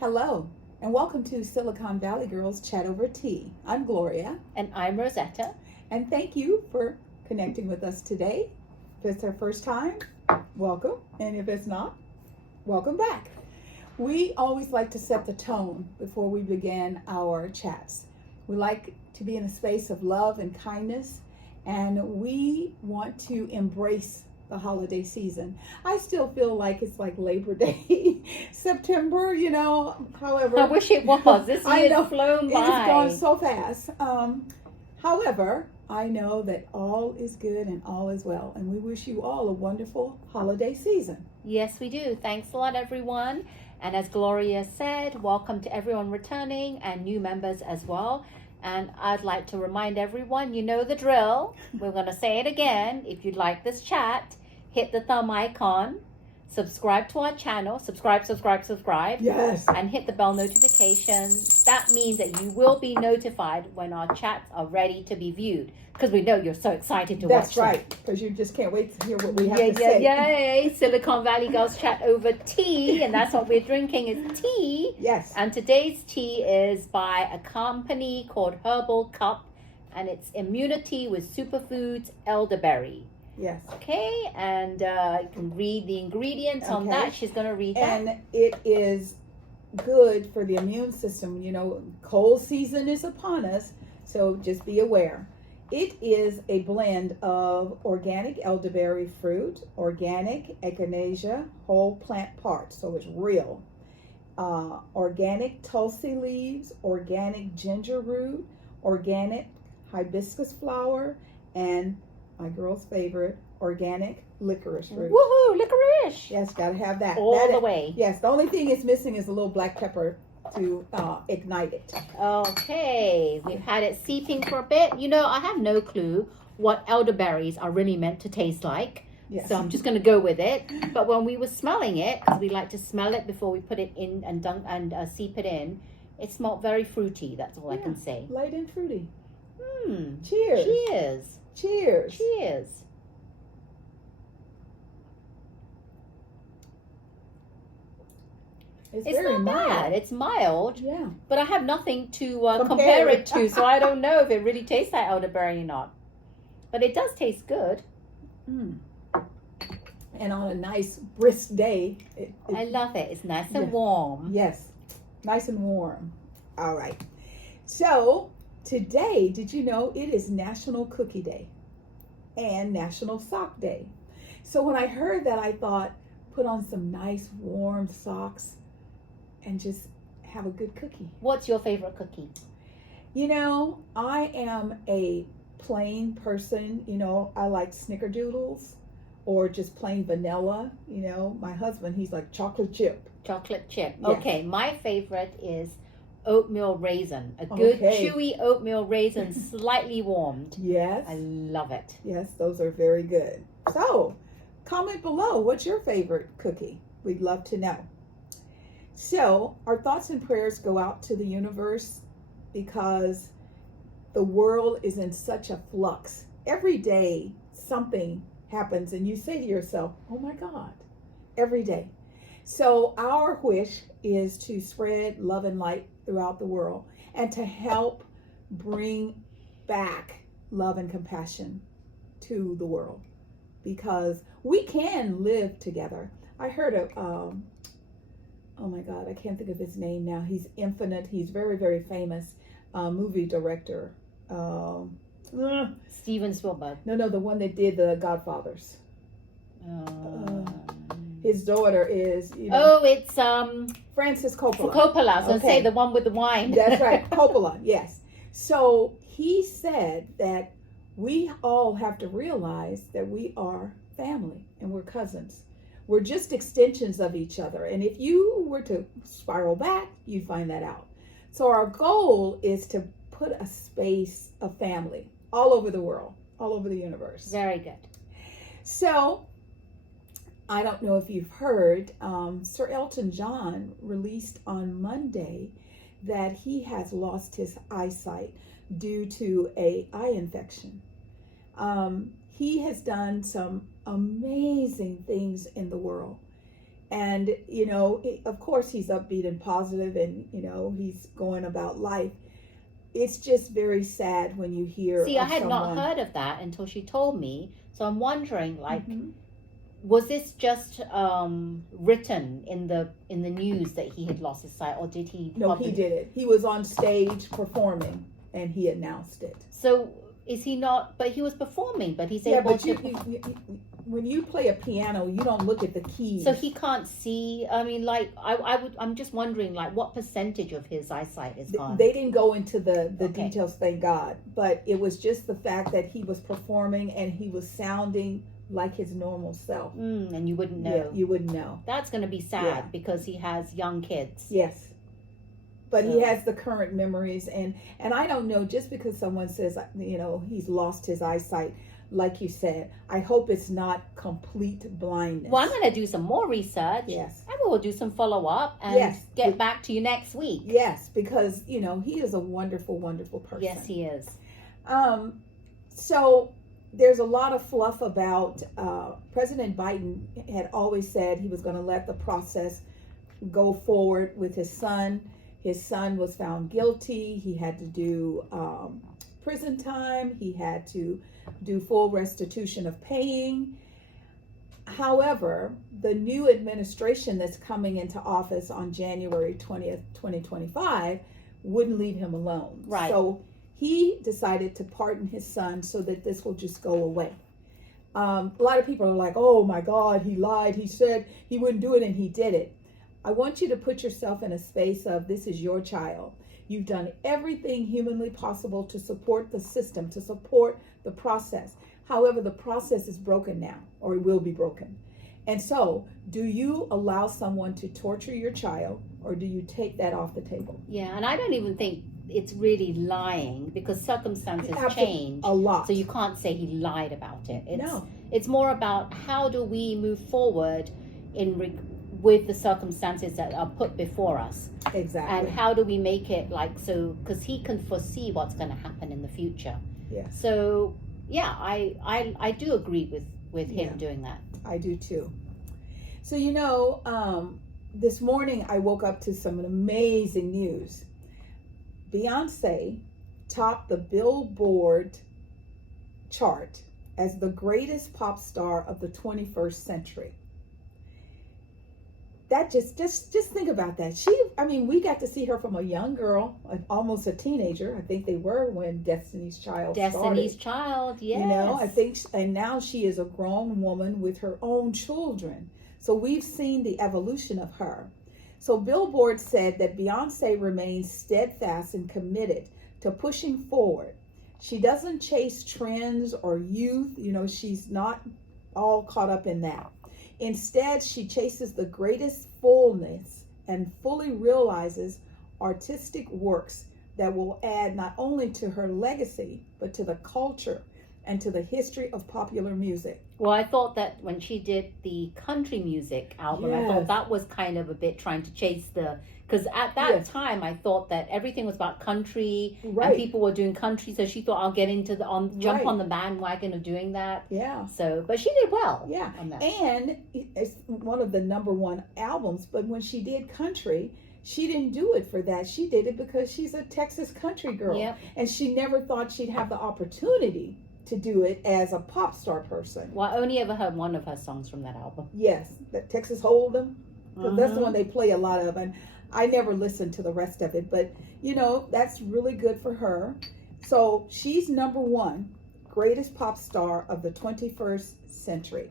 Hello, and welcome to Silicon Valley Girls Chat Over Tea. I'm Gloria, And I'm Rosetta. and thank you for connecting with us today. If it's our first time, welcome, and if it's not, welcome back. We always like to set the tone before we begin our chats. We like to be in a space of love and kindness, and we want to embrace the holiday season. I still feel like it's like Labor Day, September, however. I wish it was. This I year's know, flown it by. has gone so fast. However, I know that all is good and all is well, and we wish you all a wonderful holiday season. Yes, we do. Thanks a lot, everyone. And as Gloria said, welcome to everyone returning and new members as well. And I'd like to remind everyone, you know the drill. We're going to say it again. If you'd like this chat, hit the thumb icon, subscribe to our channel, subscribe. Yes. And hit the bell notification. That means that you will be notified when our chats are ready to be viewed. Because we know you're so excited to watch That's right, because you just can't wait to hear what we have to Yeah, say. yay! Silicon Valley Girls Chat Over Tea, and that's what we're drinking is tea. Yes. And today's tea is by a company called Herbal Cup, and it's immunity with Superfoods Elderberry. Yes. Okay, and you can read the ingredients on Okay. that. She's going to read that. And it is good for the immune system. Cold season is upon us, so just be aware. It is a blend of organic elderberry fruit, organic echinacea, whole plant parts, so it's real, organic tulsi leaves, organic ginger root, organic hibiscus flower, and my girl's favorite, organic licorice root. Woohoo, licorice! Yes, gotta have that. All the way. Yes, the only thing it's missing is a little black pepper to ignite it. Okay, we've had it seeping for a bit. I have no clue what elderberries are really meant to taste like. Yes. So I'm just going to go with it. But when we were smelling it, because we like to smell it before we put it in and seep it in, it smelled very fruity. That's all I can say. Light and fruity. Cheers. Cheers. Cheers. Cheers. It's It's very not mild. bad. It's mild. Yeah. But I have nothing to compare it to, so I don't know if it really tastes like elderberry or not. But it does taste good. And on a nice brisk day, I love it. It's nice and Yeah. warm. Yes, nice and warm. All right. So today, did you know it is National Cookie Day and National Sock Day? So when I heard that, I thought, put on some nice warm socks and just have a good cookie. What's your favorite cookie? I am a plain person. I like snickerdoodles or just plain vanilla. My husband, he's like chocolate chip. Chocolate chip. Yes. Okay, my favorite is oatmeal raisin. A good Okay. chewy oatmeal raisin, slightly warmed. Yes. I love it. Yes, those are very good. So, comment below, what's your favorite cookie? We'd love to know. So, our thoughts and prayers go out to the universe because the world is in such a flux. Every day, something happens, and you say to yourself, oh my God, every day. So, our wish is to spread love and light throughout the world and to help bring back love and compassion to the world, because we can live together. I heard of, oh my God, I can't think of his name now. He's infinite. He's very, very famous movie director. Steven Spielberg. No, the one that did the Godfathers. His daughter is, it's Francis Coppola. Coppola. I was going to Okay. say the one with the wine. That's right, Coppola, yes. So he said that we all have to realize that we are family and we're cousins. We're just extensions of each other. And if you were to spiral back, you'd find that out. So our goal is to put a space of family all over the world, all over the universe. Very good. So I don't know if you've heard, Sir Elton John released on Monday that he has lost his eyesight due to an eye infection. He has done some amazing things in the world. And, of course he's upbeat and positive and, he's going about life. It's just very sad when you hear. See, I had not heard of that until she told me. So I'm wondering, like, Mhm. was this just written in the news that he had lost his sight, or did he? No, he did it. He was on stage performing, and he announced it. So is he not? But he was performing. But he's Yeah, able but to. when you play a piano, you don't look at the keys. So he can't see. I mean, like I'm just wondering, like, what percentage of his eyesight is gone? They didn't go into the Okay. details, thank God. But it was just the fact that he was performing and he was sounding like his normal self. And you wouldn't know. Yeah, you wouldn't know. That's going to be sad Yeah. because he has young kids. Yes. But So- he has the current memories, and I don't know, just because someone says, he's lost his eyesight, like you said, I hope it's not complete blindness. Well, I'm going to do some more research. Yes. And we'll do some follow-up and Yes. get back to you next week. Yes, because, he is a wonderful, wonderful person. Yes, he is. So there's a lot of fluff about President Biden had always said he was going to let the process go forward with his son. His son was found guilty. He had to do prison time. He had to do full restitution of paying. However, the new administration that's coming into office on January 20th, 2025 wouldn't leave him alone. Right. So he decided to pardon his son so that this will just go away. A lot of people are like, oh my God, he lied. He said he wouldn't do it and he did it. I want you to put yourself in a space of, this is your child. You've done everything humanly possible to support the system, to support the process. However, the process is broken now, or it will be broken. And so, do you allow someone to torture your child, or do you take that off the table? Yeah, and I don't even think it's really lying because circumstances change. A lot. So you can't say he lied about it. No. It's more about how do we move forward with the circumstances that are put before us. Exactly. And how do we make it because he can foresee what's going to happen in the future. Yes. So yeah, I do agree with him doing that. I do too. So this morning I woke up to some amazing news. Beyonce topped the Billboard chart as the greatest pop star of the 21st century. That just think about that. We got to see her from a young girl, almost a teenager. I think they were when Destiny's Child started. Child, yes. I think, and now she is a grown woman with her own children. So we've seen the evolution of her. So Billboard said that Beyonce remains steadfast and committed to pushing forward. She doesn't chase trends or youth. She's not all caught up in that. Instead, she chases the greatest fullness and fully realizes artistic works that will add not only to her legacy, but to the culture and to the history of popular music. Well, I thought that when she did the country music album, I thought that was kind of a bit trying to chase because at that time I thought that everything was about country and people were doing country, so she thought I'll get into jump on the bandwagon of doing that. Yeah. So, but she did well. Yeah. On that. And it's one of the number one albums, but when she did country, she didn't do it for that. She did it because she's a Texas country girl. Yep. And she never thought she'd have the opportunity to do it as a pop star person. Well, I only ever heard one of her songs from that album. Yes, that Texas Hold'em, because that's the one they play a lot of, and I never listened to the rest of it, but that's really good for her. So she's number one, greatest pop star of the 21st century.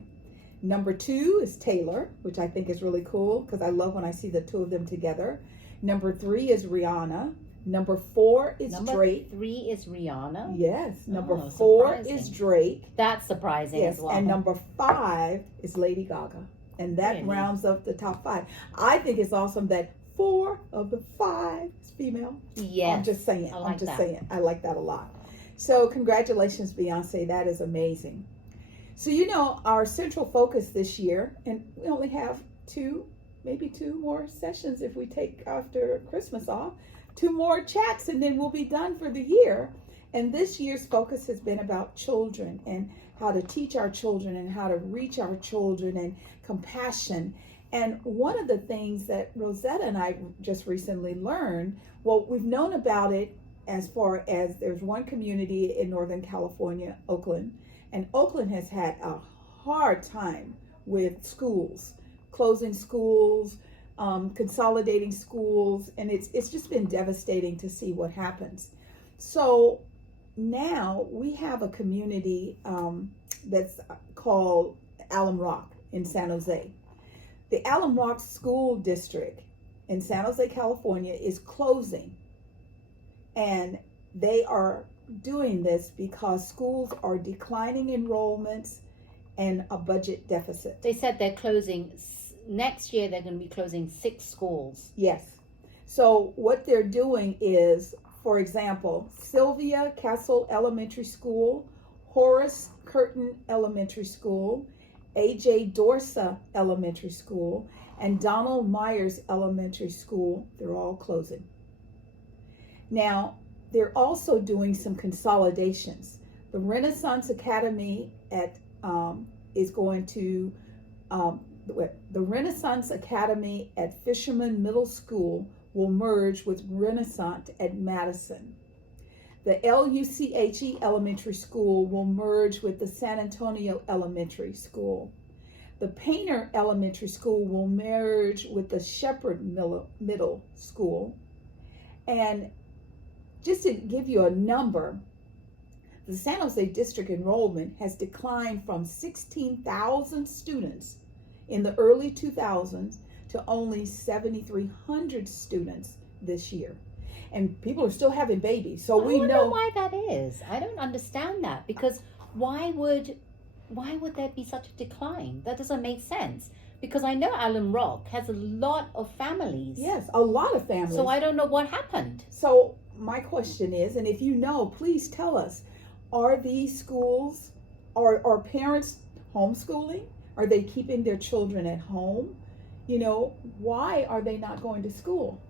Number two is Taylor, which I think is really cool because I love when I see the two of them together. Number three is Rihanna. Number four is Drake. Number three is Rihanna. Yes. Number four is Drake. That's surprising as well. And number five is Lady Gaga. And that rounds up the top five. I think it's awesome that 4 of the 5 is female. Yes. I'm just saying. I like that a lot. So congratulations, Beyonce. That is amazing. So our central focus this year, and we only have maybe two more sessions if we take after Christmas off. 2 more chats and then we'll be done for the year. And this year's focus has been about children and how to teach our children and how to reach our children and compassion And one of the things that Rosetta and I just recently learned, well, we've known about it as far as there's one community in Northern California, Oakland, and Oakland has had a hard time with schools, closing schools, consolidating schools, and it's just been devastating to see what happens. So now we have a community that's called Alum Rock in San Jose. The Alum Rock School District in San Jose, California is closing, and they are doing this because schools are declining enrollments and a budget deficit. They said they're closing next year. They're going to be closing 6 schools. Yes. So what they're doing is, for example, Sylvia Castle Elementary School, Horace Curtin Elementary School, A.J. Dorsa Elementary School, and Donald Myers Elementary School, they're all closing. Now, they're also doing some consolidations. The Renaissance Academy is going to, the Renaissance Academy at Fisherman Middle School will merge with Renaissance at Madison. The LUCHE Elementary School will merge with the San Antonio Elementary School. The Painter Elementary School will merge with the Shepherd Middle School. And just to give you a number, the San Jose district enrollment has declined from 16,000 students in the early 2000s to only 7,300 students this year. And people are still having babies, so we know why that is. I don't understand that, because why would there be such a decline? That doesn't make sense. Because I know Alum Rock has a lot of families. Yes, a lot of families. So I don't know what happened. So my question is, and if you know, please tell us, are these schools, are parents homeschooling? Are they keeping their children at home? You know, why are they not going to school?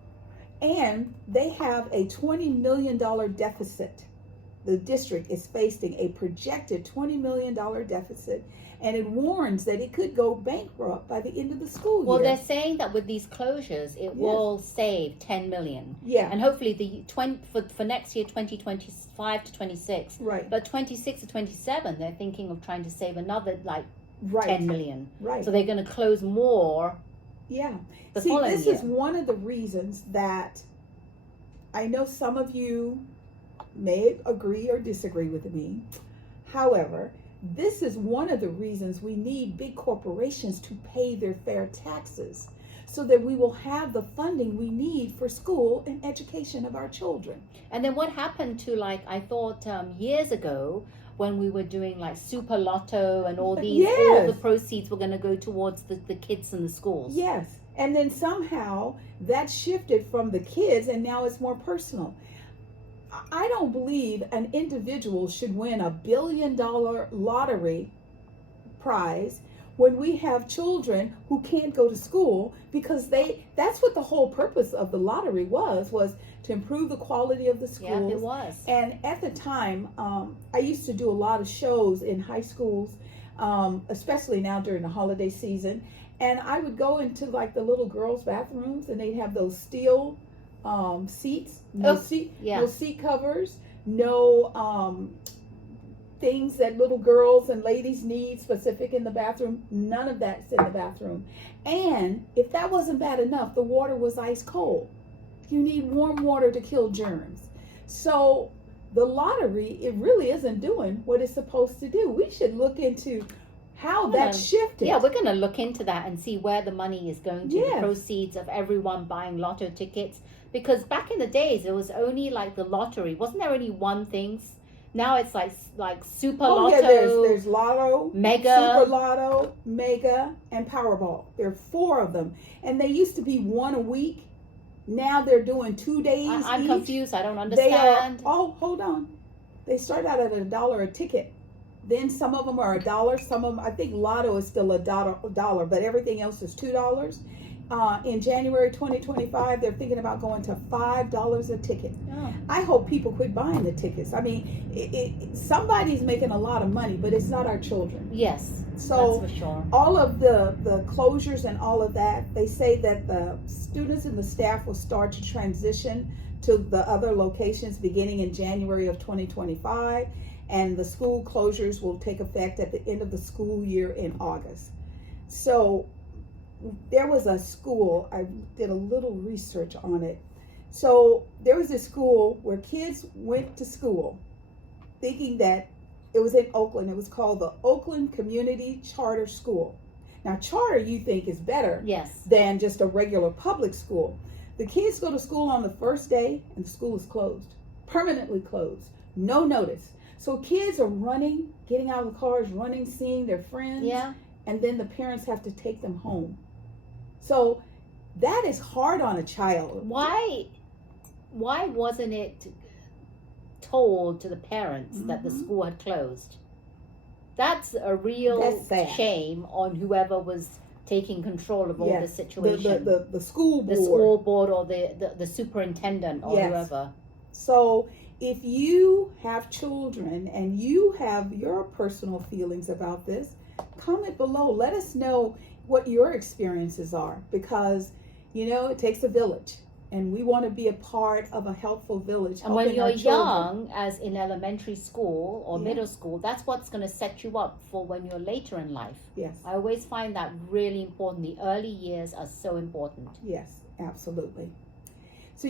And they have a $20 million deficit. The district is facing a projected $20 million deficit, and it warns that it could go bankrupt by the end of the school year. Well, they're saying that with these closures, it will save $10 million. Yeah. And hopefully for next year, 2025 to 26. Right. But 26 to 27, they're thinking of trying to save another right. 10 million. Right. So they're going to close more. Yeah. The See, following this year. is one of the reasons that I know some of you may agree or disagree with me. However, this is one of the reasons we need big corporations to pay their fair taxes so that we will have the funding we need for school and education of our children. And then what happened to, I thought years ago when we were doing Super Lotto and all these, all the proceeds were going to go towards the kids in the schools. Yes. And then somehow that shifted from the kids and now it's more personal. I don't believe an individual should win $1 billion lottery prize when we have children who can't go to school because that's what the whole purpose of the lottery was to improve the quality of the schools. Yeah, it was. And at the time, I used to do a lot of shows in high schools, especially now during the holiday season. And I would go into the little girls' bathrooms and they'd have those steel seats, no seat covers, no things that little girls and ladies need specific in the bathroom. None of that's in the bathroom. And if that wasn't bad enough, the water was ice cold. You need warm water to kill germs. So the lottery, it really isn't doing what it's supposed to do. We should look into how that shifted. Yeah, we're going to look into that and see where the money is going to, Yes. the proceeds of everyone buying lotto tickets. Because back in the days, it was only the lottery. Wasn't there only one thing? Now it's like Super Lotto. Yeah, there's Lotto, Mega. Super Lotto, Mega, and Powerball. There are 4 of them. And they used to be one a week. Now they're doing 2 days I'm each. confused. I don't understand. Hold on. They start out at $1 a ticket. Then some of them are $1. Some of them, I think Lotto is still $1, but everything else is $2. in January 2025, they're thinking about going to $5 a ticket. Oh. I hope people quit buying the tickets. I mean, somebody's making a lot of money, but it's not our children. Yes, So that's for sure. all of the closures and all of that, they say that the students and the staff will start to transition to the other locations beginning in January of 2025, and the school closures will take effect at the end of the school year in August. So there was a school, I did a little research on it. So there was this school where kids went to school thinking that it was in Oakland. It was called the Oakland Community Charter School. Now, charter you think is better Yes. than just a regular public school. The kids go to school on the first day and the school is closed, permanently closed, no notice. So kids are running, getting out of the cars, running, seeing their friends, Yeah. and then the parents have to take them home. So that is hard on a child. Why wasn't it told to the parents that the school had closed? That's a real That's sad. shame on whoever was taking control of all Yes. the situation. The school board. The school board or the superintendent or Yes. whoever. So if you have children and you have your personal feelings about this, comment below. Let us know what your experiences are, because it takes a village, and we want to be a part of a helpful village. And when helping you're our children. young, as in elementary school or Yeah. middle school, that's what's going to set you up for when you're later in life. Yes, I always find that really important. The early years are so important. yes, absolutely. So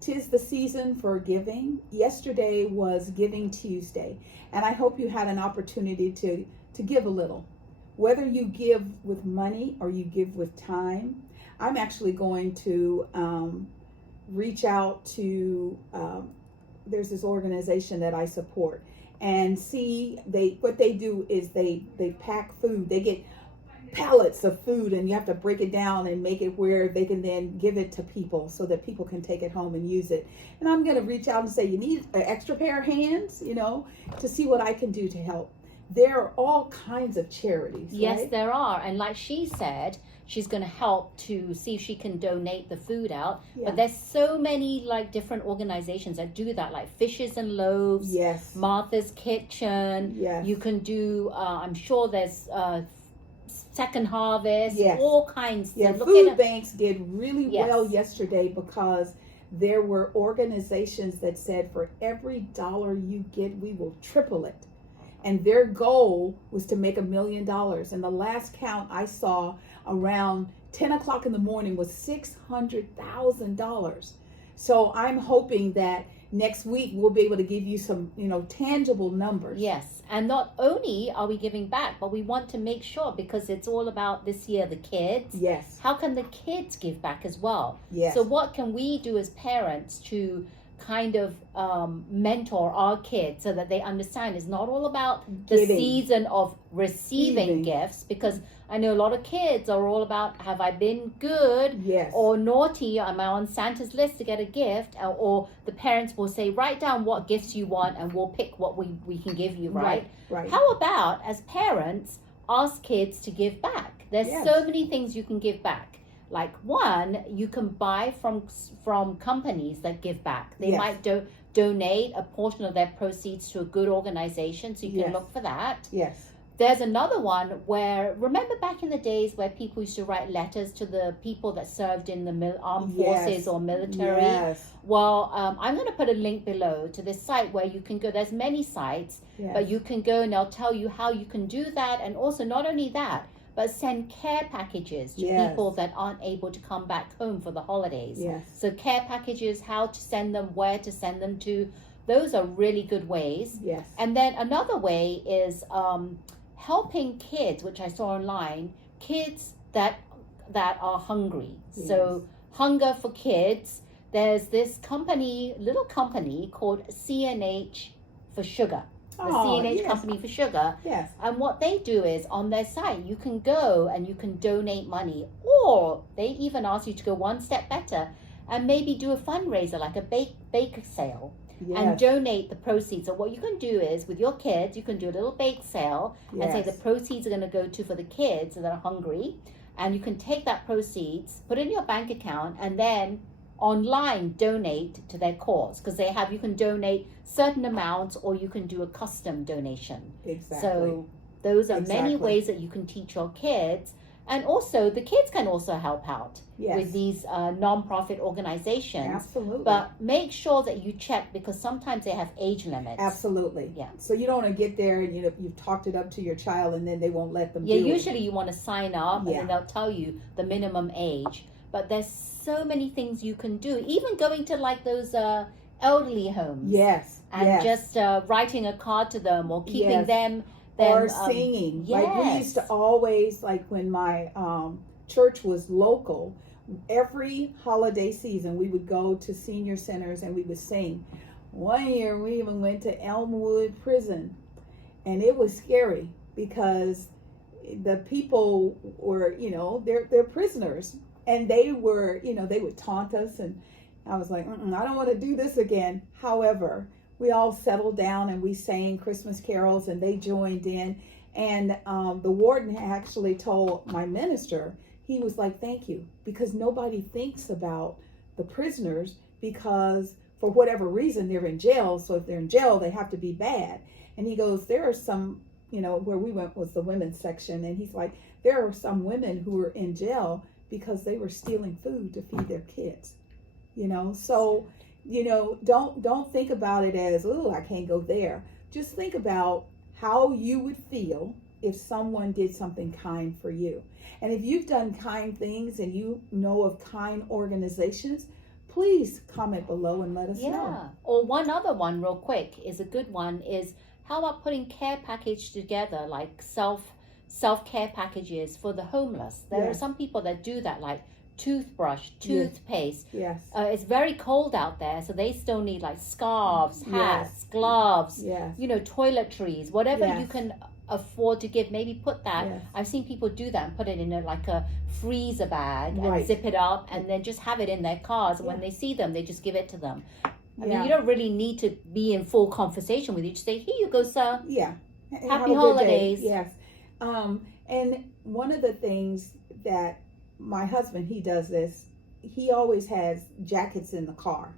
'tis the season for giving. Yesterday was Giving Tuesday, and I hope you had an opportunity to give a little. Whether you give with money or you give with time, I'm actually going to reach out to, there's this organization that I support, and see, what they do is they pack food. They get pallets of food, and you have to break it down and make it where they can then give it to people so that people can take it home and use it. And I'm going to reach out and say, you need an extra pair of hands, to see what I can do to help. There are all kinds of charities. Yes, right? there are. And like she said, she's going to help to see if she can donate the food out. Yeah. But there's so many different organizations that do that, like Fishes and Loaves, Yes. Martha's Kitchen. Yes. You can do, I'm sure there's Second Harvest, Yes. all kinds. Yeah, So food banks did really Yes. well yesterday, because there were organizations that said, for every dollar you get, we will triple it. And their goal was to make $1 million. And the last count I saw around 10 o'clock in the morning was $600,000. So I'm hoping that next week we'll be able to give you some, tangible numbers. Yes, and not only are we giving back, but we want to make sure, because it's all about this year, the kids. Yes. How can the kids give back as well? Yes. So what can we do as parents to kind of mentor our kids so that they understand it's not all about the Giving. season of receiving gifts, because I know a lot of kids are all about, have I been good Yes. or naughty? Am I on Santa's list to get a gift? Or the parents will say, write down what gifts you want and we'll pick what we can give you, right? Right. How about, as parents, ask kids to give back? There's Yes. so many things you can give back. Like, one, you can buy from companies that give back. They Yes. might donate a portion of their proceeds to a good organization, so you can Yes. look for that. Yes. There's another one where, remember back in the days where people used to write letters to the people that served in the armed forces or military? Yes. Well, I'm going to put a link below to this site where you can go. There's many sites, Yes. but you can go and they'll tell you how you can do that. And also, not only that, but send care packages to Yes. people that aren't able to come back home for the holidays. Yes. So care packages, how to send them, where to send them to, those are really good ways. Yes. And then another way is helping kids, which I saw online, kids that are hungry. Yes. So Hunger for Kids. There's this little company called CNH for Sugar. The CNH yes. company for sugar. Yes. And what they do is, on their site, you can go and you can donate money, or they even ask you to go one step better and maybe do a fundraiser, like a bake sale, Yes. and donate the proceeds. So what you can do is, with your kids, you can do a little bake sale and say Yes. the proceeds are going to go for the kids that are hungry, and you can take that proceeds, put it in your bank account, and then online donate to their cause, because you can donate certain amounts, or you can do a custom donation. Exactly. So those are many ways that you can teach your kids. And also, the kids can also help out with these non-profit organizations. Absolutely. But make sure that you check, because sometimes they have age limits. Absolutely. Yeah. So you don't want to get there and you've talked it up to your child and then they won't let them do usually it. you want to sign up and then they'll tell you the minimum age. But there's so many things you can do. Even going to like those elderly homes. Yes. And just writing a card to them, or keeping them or singing. Like we used to always, like when my church was local, every holiday season we would go to senior centers and we would sing. One year we even went to Elmwood Prison, and it was scary because the people were, they're prisoners, and they were, they would taunt us, and I was like, I don't want to do this again. However, we all settled down and we sang Christmas carols, and they joined in. And the warden actually told my minister, he was like, thank you, because nobody thinks about the prisoners, because for whatever reason they're in jail. So if they're in jail, they have to be bad. And he goes, there are some, where we went was the women's section. And he's like, there are some women who are in jail because they were stealing food to feed their kids, so don't think about it as, oh, I can't go there. Just think about how you would feel if someone did something kind for you. And if you've done kind things and you know of kind organizations, please comment below and let us know. Or one other one real quick is a good one is, how about putting care package together, like self-care packages for the homeless. There are some people that do that, like toothbrush, toothpaste. Yes. It's very cold out there, so they still need like scarves, hats, gloves, toiletries, whatever you can afford to give. Maybe put that. I've seen people do that and put it in a freezer bag and zip it up, and then just have it in their cars. And when they see them, they just give it to them. I mean, you don't really need to be in full conversation with you. Just say, here you go, sir. Yeah. Happy holidays. Yes. And one of the things that my husband, he does this, he always has jackets in the car.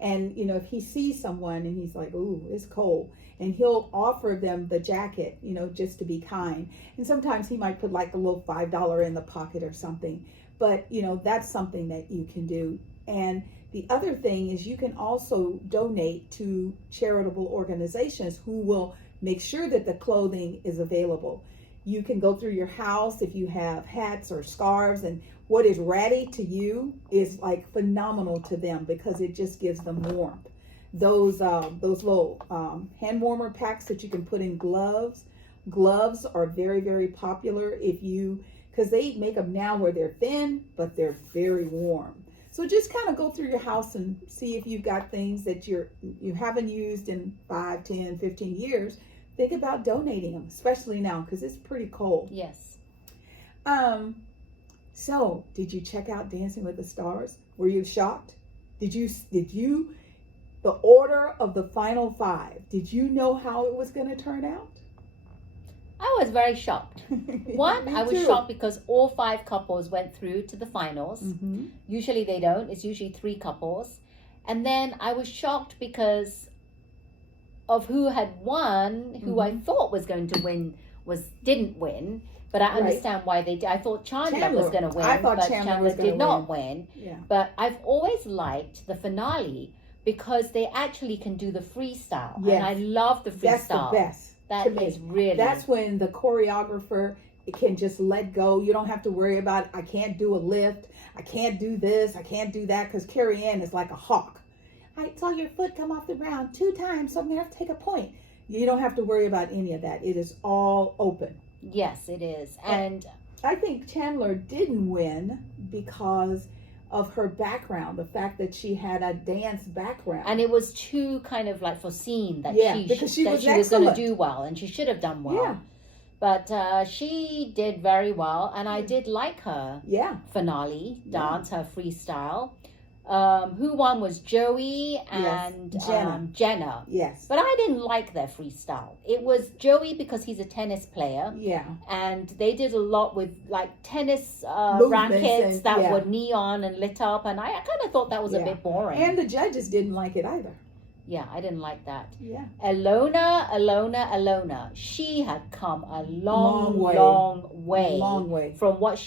And, if he sees someone and he's like, ooh, it's cold, and he'll offer them the jacket, just to be kind. And sometimes he might put like a little $5 in the pocket or something. But, that's something that you can do. And the other thing is, you can also donate to charitable organizations who will make sure that the clothing is available. You can go through your house if you have hats or scarves, and what is ratty to you is like phenomenal to them, because it just gives them warmth. Those little hand warmer packs that you can put in gloves are very, very popular because they make them now where they're thin, but they're very warm. So just kind of go through your house and see if you've got things that you haven't used in 5, 10, 15 years. Think about donating them, especially now because it's pretty cold. Yes. So did you check out Dancing with the Stars? Were you shocked? Did you the order of the final 5? Did you know how it was going to turn out? I was very shocked. One, I was shocked because all 5 couples went through to the finals. Mm-hmm. Usually they don't. It's usually 3 couples. And then I was shocked because of who had won, who I thought was going to win didn't win. But I understand why they did. I thought Chandler was going to win, but Chandler did not win. Yeah. But I've always liked the finale because they actually can do the freestyle. Yes. And I love the freestyle. That's the best. That is really. That's when the choreographer can just let go. You don't have to worry about, I can't do a lift. I can't do this. I can't do that, because Carrie Ann is like a hawk. I saw your foot come off the ground 2 times, so I'm going to have to take a point. You don't have to worry about any of that. It is all open. Yes, it is. And I think Chandler didn't win because of her background, the fact that she had a dance background. And it was too kind of like foreseen that she was going to do well, and she should have done well. Yeah. But she did very well, and I did like her finale dance, her freestyle. Who won was Joey and Jenna. Yes. But I didn't like their freestyle. It was Joey because he's a tennis player. Yeah. And they did a lot with like tennis rackets that were neon and lit up. And I kind of thought that was a bit boring. And the judges didn't like it either. Yeah, I didn't like that. Yeah. Alona. She had come a long way from what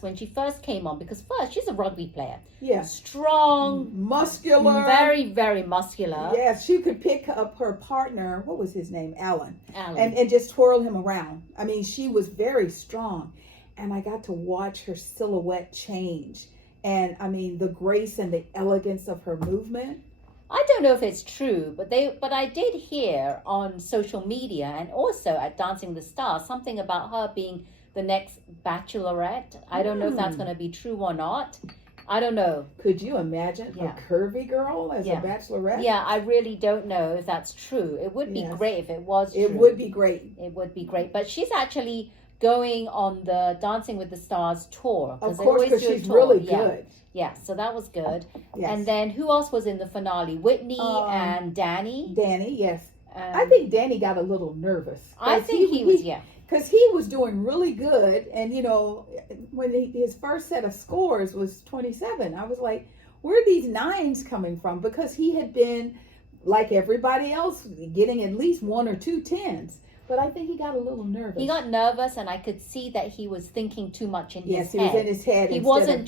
when she first came on, because first she's a rugby player. Yeah. Strong, muscular, very, very muscular. Yes, she could pick up her partner, what was his name? Alan. And just twirl him around. I mean, she was very strong. And I got to watch her silhouette change. And I mean, the grace and the elegance of her movement. I don't know if it's true, but I did hear on social media and also at Dancing with the Stars something about her being the next bachelorette. I don't know if that's going to be true or not. I don't know. Could you imagine a curvy girl as a bachelorette? Yeah, I really don't know if that's true. It would be great if it was true. It would be great. It would be great. But she's actually going on the Dancing with the Stars tour. Of course, because she's really good. Yeah, so that was good. Yes. And then who else was in the finale? Whitney and Danny. Danny, yes. I think Danny got a little nervous. I think he was, because he was doing really good. And, you know, when his first set of scores was 27, I was like, where are these 9s coming from? Because he had been, like everybody else, getting at least 1 or 2 10s. But I think he got a little nervous. He got nervous, and I could see that he was thinking too much in his head. Yes, he was in his head. He wasn't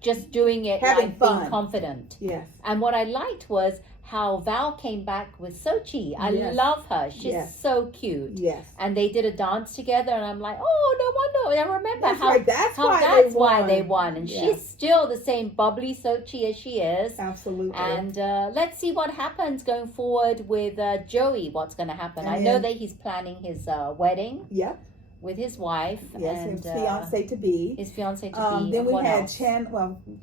just doing it having like fun. Being confident. Yes. And what I liked was how Val came back with Sochi. I love her. She's so cute. Yes. And they did a dance together, and I'm like, oh, no wonder. I remember that's why they won. And she's still the same bubbly Sochi as she is. Absolutely. And let's see what happens going forward with Joey. What's going to happen? I know that he's planning his wedding. Yep. With his wife. Yes, and his fiance to be. His fiance to be. Then we had Chandler and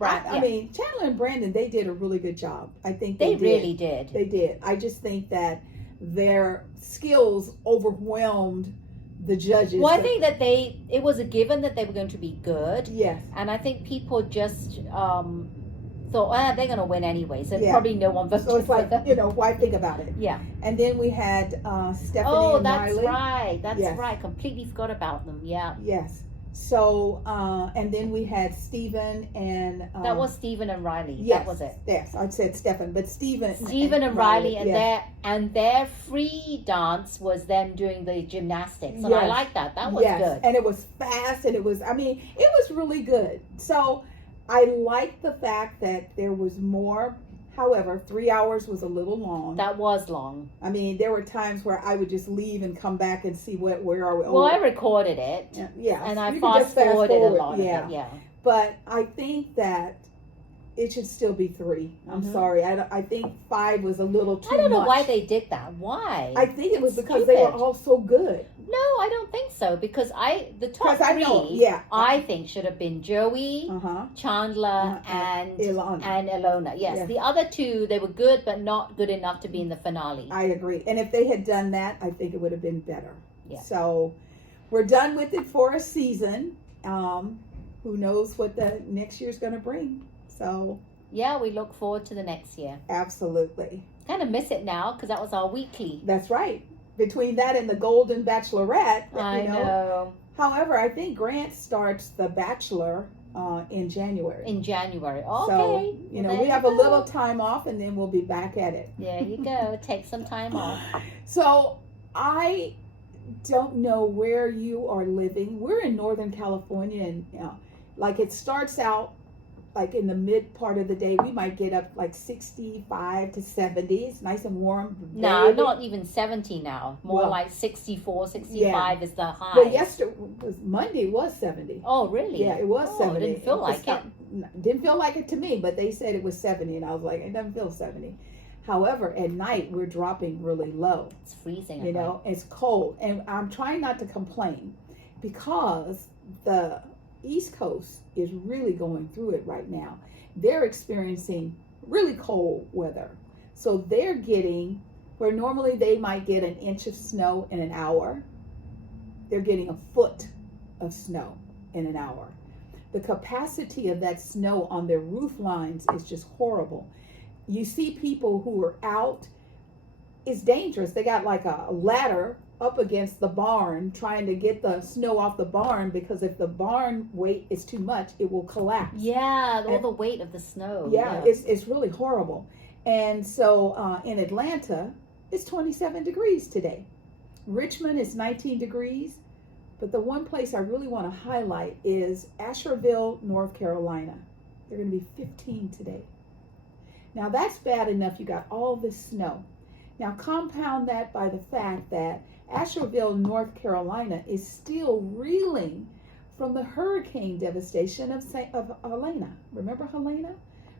Brandon. I mean, Chandler and Brandon, they did a really good job. I think they really did. They did. I just think that their skills overwhelmed the judges. Well, I think that it was a given that they were going to be good. Yes. And I think people just thought, they're going to win anyway. So probably no one voted. So it's like, why think about it? Yeah. And then we had Stephanie and Riley. Right. That's right. Completely forgot about them. Yeah. Yes. So, and then we had Stephen and... that was Stephen and Riley. Yes, that was it. Yes, I said Stephen, but Stephen and Riley, and their free dance was them doing the gymnastics. And I like that. That was good. And it was fast, and it was really good. So I like the fact that there was more. However, 3 hours was a little long. That was long. I mean, there were times where I would just leave and come back and see where are we. Well, I recorded it. Yeah. And I fast forwarded a lot of it. Yeah. But I think that it should still be 3. I'm sorry. I think 5 was a little too much. I don't know why they did that. Why? I think it was because they were all so good. No, I don't think so. Because the top 3, I think should have been Joey, Chandler, and Ilona. Yes. The other 2, they were good, but not good enough to be in the finale. I agree. And if they had done that, I think it would have been better. Yeah. So we're done with it for a season. Who knows what the next year's going to bring. So yeah, we look forward to the next year. Absolutely. Kind of miss it now because that was our weekly. That's right. Between that and the Golden Bachelorette, I know. However, I think Grant starts the Bachelor in January. Okay. So we have a little time off, and then we'll be back at it. There you go. Take some time off. So I don't know where you are living. We're in Northern California, and like it starts out like in the mid part of the day, we might get up like 65 to 70. It's nice and warm. No, not even 70 now. More like 64, 65 is the high. But Monday was 70. Oh, really? Yeah, it was 70. Didn't feel like it. Didn't feel like it to me, but they said it was 70, and I was like, it doesn't feel 70. However, at night, we're dropping really low. It's freezing. It's cold. And I'm trying not to complain because the East Coast is really going through it right now. They're experiencing really cold weather. So they're getting, where normally they might get an inch of snow in an hour, they're getting a foot of snow in an hour. the capacity of that snow on their roof lines is just horrible. You see people who are out, it's dangerous. They got like a ladder up against the barn trying to get the snow off the barn, because if the barn weight is too much, it will collapse. Yeah, all the weight of the snow. Yeah, it's really horrible. And so in Atlanta, it's 27 degrees today. Richmond is 19 degrees. But the one place I really want to highlight is Asheville, North Carolina. They're going to be 15 today. Now that's bad enough. You got all this snow. Now compound that by the fact that Asheville, North Carolina is still reeling from the hurricane devastation of Helena. Remember Helena?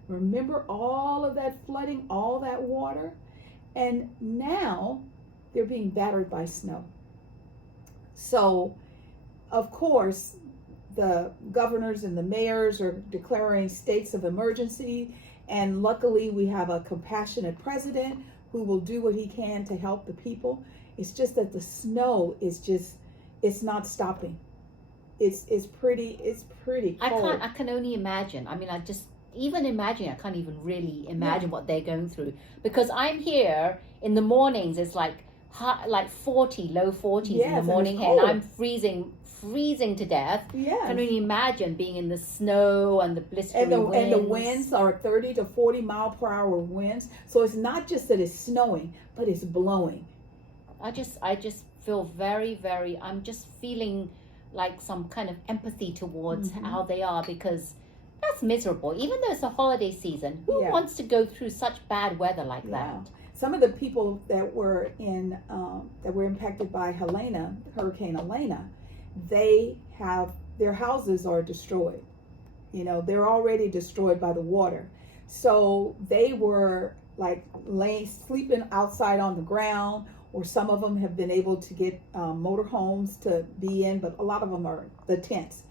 Remember all of that flooding, all that water? And now they're being battered by snow. So, of course, the governors and the mayors are declaring states of emergency. And luckily, we have a compassionate president who will do what he can to help the people. It's just that the snow is just, it's not stopping. It's pretty cold. I can only imagine. I mean, I can't even really imagine what they're going through. Because I'm here in the mornings, it's like 40, low 40s in the morning here, and I'm freezing to death. Yes. I can only imagine being in the snow and the blistering winds. And the winds are 30 to 40 mile per hour winds. So it's not just that it's snowing, but it's blowing. I just feel I'm just feeling like some kind of empathy towards how they are, because that's miserable. Even though it's a holiday season, who wants to go through such bad weather like that? Some of the people that were impacted by Hurricane Helena, their houses are destroyed. You know, they're already destroyed by the water. So they were like sleeping outside on the ground, or some of them have been able to get motorhomes to be in, but a lot of them are the tents.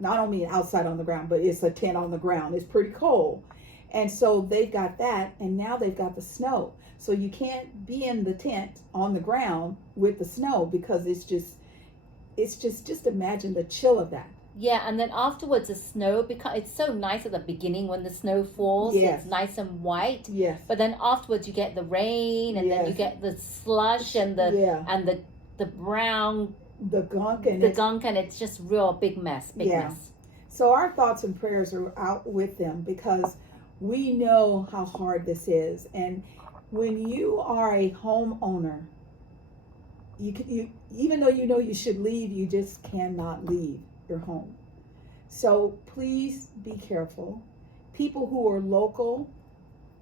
Not only outside on the ground, but it's a tent on the ground. It's pretty cold. And so they've got that, and now they've got the snow. So you can't be in the tent on the ground with the snow, because it's just imagine the chill of that. Yeah, and then afterwards the snow, because it's so nice at the beginning when the snow falls. Yes. It's nice and white. Yes. But then afterwards you get the rain, and then you get the slush and the brown, the gunk, and it's just real big mess. So our thoughts and prayers are out with them, because we know how hard this is. And when you are a homeowner, you even though you know you should leave, you just cannot leave your home. So please be careful. People who are local,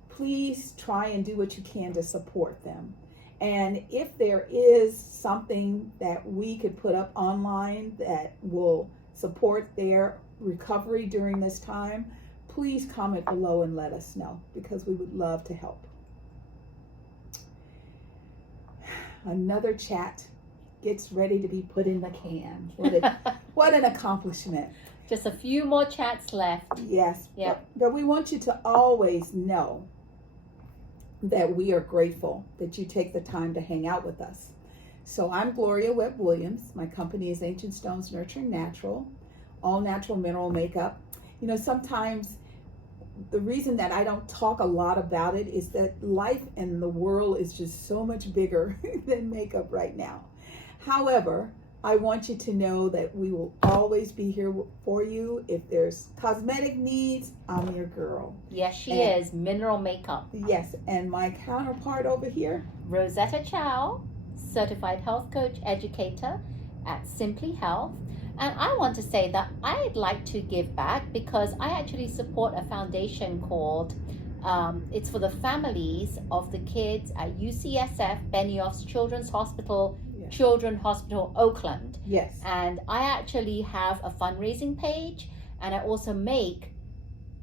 please try and do what you can to support them. And if there is something that we could put up online that will support their recovery during this time, please comment below and let us know, because we would love to help. Another chat gets ready to be put in the can. What an accomplishment. Just a few more chats left. Yes. Yep. But we want you to always know that we are grateful that you take the time to hang out with us. So I'm Gloria Webb Williams. My company is Ancient Stones Nurturing Natural, all natural mineral makeup. You know, sometimes the reason that I don't talk a lot about it is that life in the world is just so much bigger than makeup right now. However, I want you to know that we will always be here for you. If there's cosmetic needs, I'm your girl. Yes, she is. Mineral makeup. Yes, and my counterpart over here, Rosetta Chow, certified health coach educator at Simply Health. And I want to say that I'd like to give back, because I actually support a foundation called, it's for the families of the kids at UCSF Benioff's Children's Hospital, Children's Hospital, Oakland. Yes. And I actually have a fundraising page, and I also make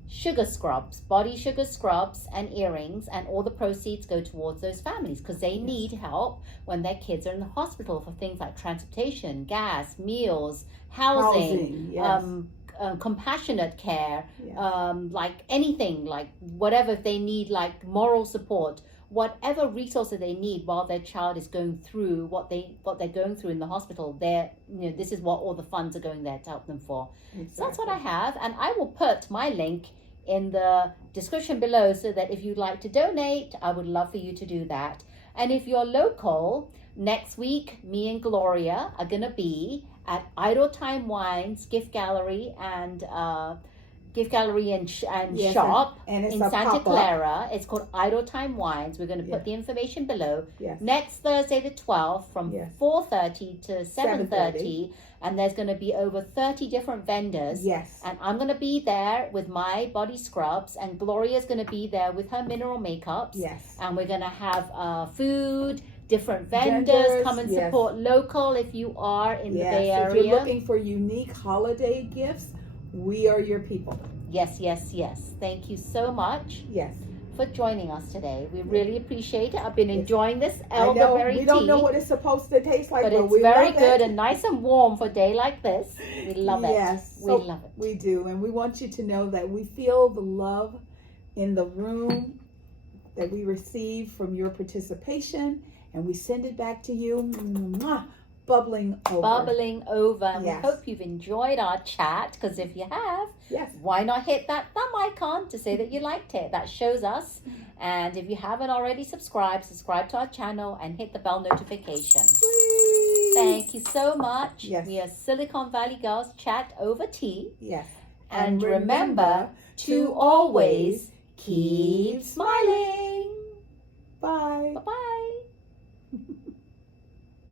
sugar scrubs, body sugar scrubs and earrings, and all the proceeds go towards those families, because they need help when their kids are in the hospital for things like transportation, gas, meals, housing, compassionate care, like anything, like whatever they need, like moral support. whatever resources they need while their child is going through what they're going through in the hospital. This is what all the funds are going there to help them for. Exactly. So that's what I have, and I will put my link in the description below so that if you'd like to donate, I would love for you to do that. And if you're local, next week, me and Gloria are going to be at Idle Time Wines Gift Gallery and shop and it's in a Santa pop-up. Clara. It's called Idle Time Wines. We're going to put Yeah. the information below. Yes. Next Thursday the 12th from Yes. 4:30 to 7:30, 7:30. and there's going to be over 30 different vendors. Yes. And I'm going to be there with my body scrubs, and Gloria's going to be there with her mineral makeups. Yes. And we're going to have food, different vendors. Come and yes. support local if you are in the Bay If Area. you're looking for unique holiday gifts, we are your people. Yes, yes, yes. Thank you so much Yes. for joining us today. We really appreciate it. I've been Yes. enjoying this I know elderberry tea. we don't know what it's supposed to taste like, but but it's we very love good it. and nice and warm for a day like this. We love it. Yes. We So love it. we do, and we want you to know that we feel the love in the room that we receive from your participation, and we send it back to you, mwah, bubbling over. Bubbling over. And Yes. we hope you've enjoyed our chat, because if you have, Yes. why not hit that thumb icon to say that you liked it? That shows us. And if you haven't already subscribe to our channel and hit the bell notification. Please. Thank you so much. Yes. We are Silicon Valley Girls Chat over tea. Yes. And remember to always keep smiling. Bye. Bye-bye.